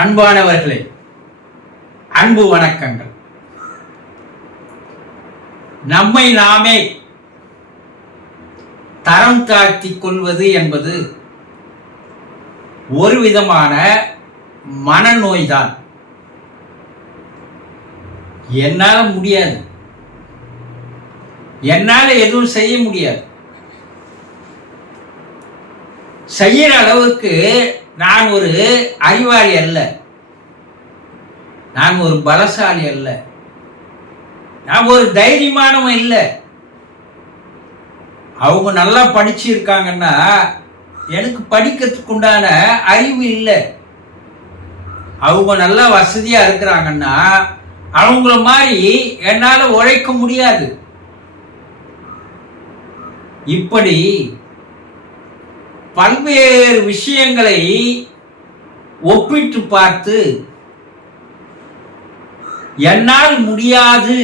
அன்பானவர்களே, அன்பு வணக்கங்கள். நம்மை நாமே தரம் தாழ்த்திக் கொள்வது என்பது ஒரு விதமான மனநோய்தான். என்னால முடியாது, என்னால எதுவும் செய்ய முடியாது, செய்யற அளவுக்கு நான் ஒரு அறிவாளி அல்ல, நான் ஒரு பலசாலி அல்ல, நான் ஒரு தைரியமானவன் இல்லை. அவங்க நல்லா படிச்சிருக்காங்கன்னா எனக்கு படிக்கிறதுக்கு உண்டான அறிவு இல்லை. அவங்க நல்லா வசதியா இருக்கிறாங்கன்னா அவங்கள மாதிரி என்னால உழைக்க முடியாது. இப்படி பல்வேறு விஷயங்களை ஒப்பிட்டு பார்த்து என்னால் முடியாது,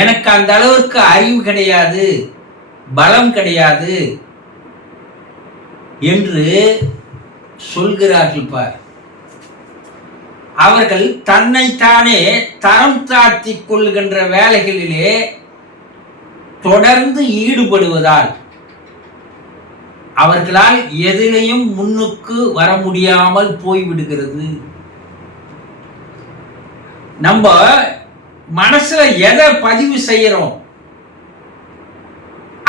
எனக்கு அந்த அளவுக்கு அறிவு கிடையாது, பலம் கிடையாது என்று சொல்கிறார்கள் பார். அவர்கள் தன்னைத்தானே தரம் தாழ்த்திக் கொள்கின்ற வேலைகளிலே தொடர்ந்து ஈடுபடுவதால் அவர்களால் எதிலையும் முன்னுக்கு வர முடியாமல் போய்விடுகிறது. நம்ம மனசுல எதை பதிவு செய்யறோம்,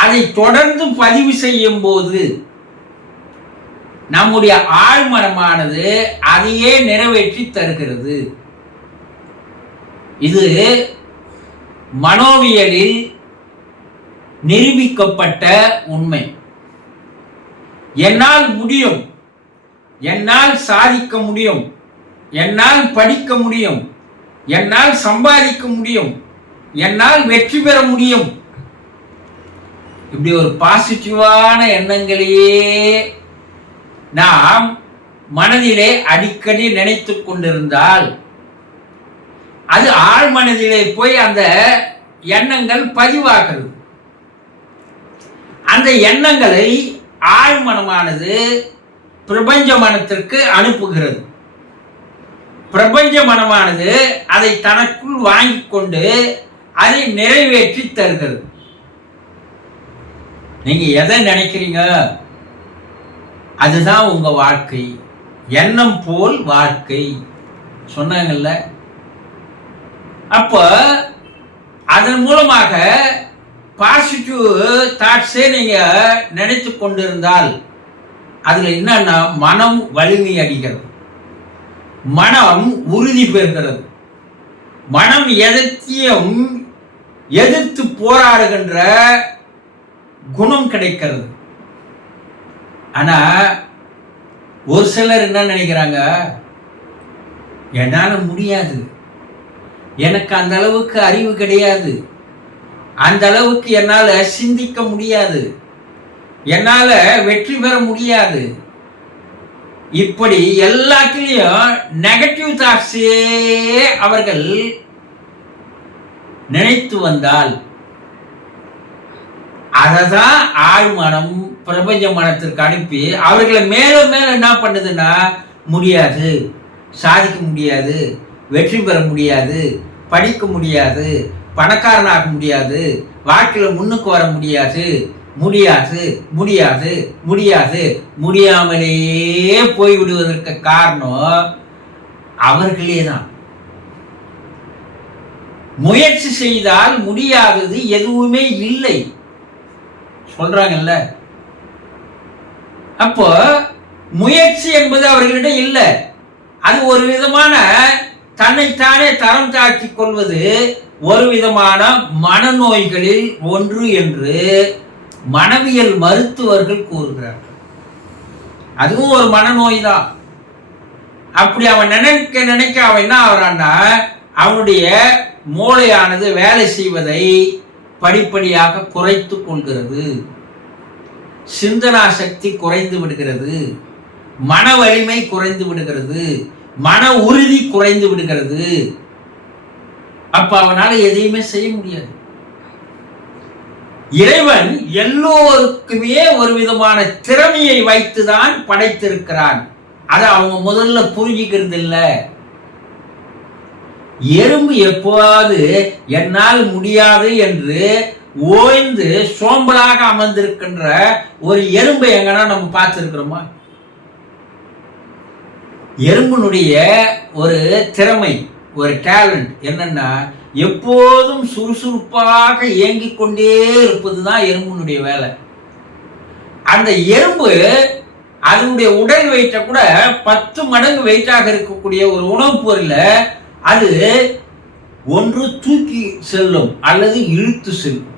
அதை தொடர்ந்து பதிவு செய்யும் போது நம்முடைய ஆழ்மனமானது அதையே நிறைவேற்றி தருகிறது. இது மனோவியலில் நிரூபிக்கப்பட்ட உண்மை. என்னால் முடியும், என்னால் சாதிக்க முடியும், என்னால் படிக்க முடியும், என்னால் சம்பாதிக்க முடியும், என்னால் வெற்றி பெற முடியும், இப்படி ஒரு பாசிட்டிவான எண்ணங்களையே நாம் மனதிலே அடிக்கடி நினைத்து கொண்டிருந்தால் அது ஆழ் மனதிலே போய் அந்த எண்ணங்கள் பதிவாகிறது. அந்த எண்ணங்களை ஆழ்மனமானது பிரபஞ்ச மனத்திற்கு அனுப்புகிறது. பிரபஞ்ச மனமானது அதை தனக்குள் வாங்கி கொண்டு அதை நிறைவேற்றி தருகிறது. நீங்க எதை நினைக்கிறீங்க அதுதான் உங்க வாழ்க்கை. எண்ணம் போல் வாழ்க்கை சொன்னாங்கல்ல. அப்ப அதன் மூலமாக பாசிட்டிவ் தாட்ஸே நீங்க நினைத்து கொண்டிருந்தால் அதுல என்னன்னா மனம் வலிமை அடைகிறது, மனம் உறுதி பெறுகிறது, மனம் எதற்கையும் எதிர்த்து போராடுகின்ற குணம் கிடைக்கிறது. ஆனா ஒரு சிலர் என்ன நினைக்கிறாங்க, என்னால முடியாது, எனக்கு அந்த அளவுக்கு அறிவு கிடையாது, அந்த அளவுக்கு என்னால சிந்திக்க முடியாது, என்னால வெற்றி பெற முடியாது, இப்படி எல்லாத்திலையும் நெகட்டிவ் தாட்ஸே அவர்கள் நினைத்து வந்தால் அததான் ஆழ்மனம் பிரபஞ்ச மனத்திற்கு அனுப்பி அவர்களை மேலும் மேலும் என்ன பண்ணுதுன்னா, முடியாது, சாதிக்க முடியாது, வெற்றி பெற முடியாது, படிக்க முடியாது, பணக்காரனாக முடியாது, வாழ்க்கையில முன்னுக்கு வர முடியாது, முடியாது முடியாது முடியாது முடியாமலேயே போய்விடுவதற்கு காரணம் அவர்களே தான். முயற்சி செய்தால் முடியாதது எதுவுமே இல்லை சொல்றாங்கல்ல. அப்போ முயற்சி என்பது அவர்களிடம் இல்லை. அது ஒரு விதமான தன்னைத்தானே தரம் தாழ்த்திக் கொள்வது ஒரு விதமான மனநோய்களில் ஒன்று என்று மனவியல் மருத்துவர்கள் கூறுகிறார்கள். அதுவும் ஒரு மனநோய் தான். அப்படி அவன் நினைக்க நினைக்க அவன் என்ன ஆகிறான்னா, அவனுடைய மூளையானது வேலை செய்வதை படிப்படியாக குறைத்து கொள்கிறது, சிந்தனா சக்தி குறைந்து விடுகிறது, மன வலிமை குறைந்து விடுகிறது, மன உறுதி குறைந்து விடுகிறது. அப்ப அவனால எதையுமே செய்ய முடியாது. இறைவன் எல்லோருக்குமே ஒரு விதமான திறமையை வைத்துதான் படைத்திருக்கிறான். அதை அவங்க முதல்ல புரிஞ்சுக்கிறது இல்லை. எறும்பு எப்போது என்னால் முடியாது என்று ஓய்ந்து சோம்பலாக அமர்ந்திருக்கின்ற ஒரு எறும்பை எங்கன்னா நம்ம பார்த்திருக்கிறோமா? எறும்பினுடைய ஒரு திறமை, ஒரு டேலண்ட் என்னன்னா, எப்போதும் சுறுசுறுப்பாக இயங்கிக் கொண்டே இருப்பதுதான் எறும்பினுடைய வேலை. அந்த எறும்பு அதனுடைய உடல் வெயிட்டை கூட 10 மடங்கு வெயிட்டாக இருக்கக்கூடிய ஒரு உணவுப் பொருளை அது ஒன்று தூக்கி செல்லும் அல்லது இழுத்து செல்லும்.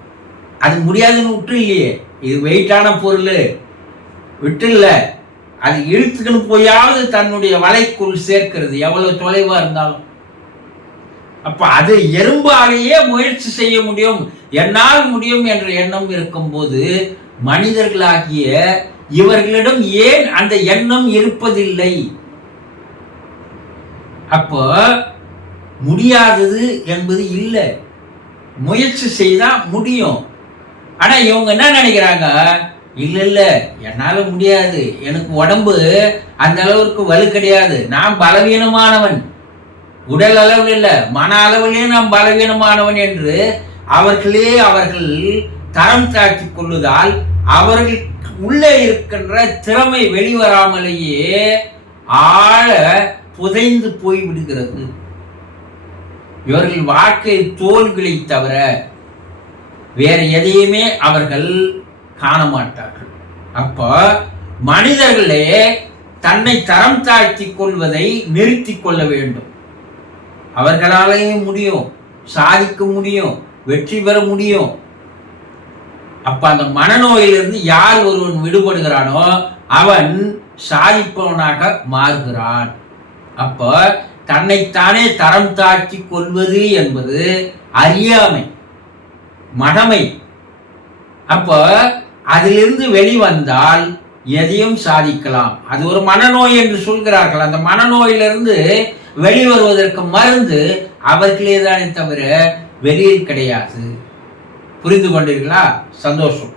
அது முடியாதுன்னு விட்டு இல்லையே, இது வெயிட்டான பொருள் விட்டு இல்லை, அது இழுத்துக்கணும் போயாவது தன்னுடைய வலைக்குள் சேர்க்கிறது, எவ்வளவு தொலைவா இருந்தாலும். அப்ப அது எறும்பாலேயே முயற்சி செய்ய முடியும், என்னால் முடியும் என்ற எண்ணம் இருக்கும்போது மனிதர்களாகிய இவர்களிடம் ஏன் அந்த எண்ணம் இருப்பதில்லை? அப்போ முடியாதது என்பது இல்லை, முயற்சி செய்தா முடியும். ஆனா இவங்க என்ன நினைக்கிறாங்க, இல்ல இல்ல என்னால முடியாது, எனக்கு உடம்பு அந்த அளவுக்கு வலு கிடையாது, நான் பலவீனமானவன், உடல் அளவில் இல்ல மன அளவிலே நான் பலவீனமானவன் என்று அவர்கள் தரம் தாழ்த்தி கொள்ளுதால் அவர்கள் உள்ளே இருக்கின்ற திறமை வெளிவராமலேயே ஆழ புதைந்து போய் விடுகிறது. இவர்கள் வாழ்க்கையில் தோல்விகளை தவிர வேற எதையுமே அவர்கள் காண மாட்டார்கள். அப்போ மனிதர்களே தன்னை தரம் தாழ்த்தி கொள்வதை நிறுத்தி கொள்ள வேண்டும். அவர்களாலேயும் முடியும், சாதிக்க முடியும், வெற்றி பெற முடியும். அப்ப அந்த மனநோயிலிருந்து யார் ஒருவன் விடுபடுகிறானோ அவன் சாதிப்பவனாக மாறுகிறான். அப்ப தன்னைத்தானே தரம் தாழ்த்தி கொள்வது என்பது அறியாமை, மடமை. அப்ப அதிலிருந்து வெளிவந்தால் எதையும் சாதிக்கலாம். அது ஒரு மனநோய் என்று சொல்கிறார்கள். அந்த மனநோயிலிருந்து வெளிவருவதற்கு மருந்து அவர்களே தானே தவிர வெளியில் கிடையாது. புரிந்து கொண்டீர்களா? சந்தோஷம்.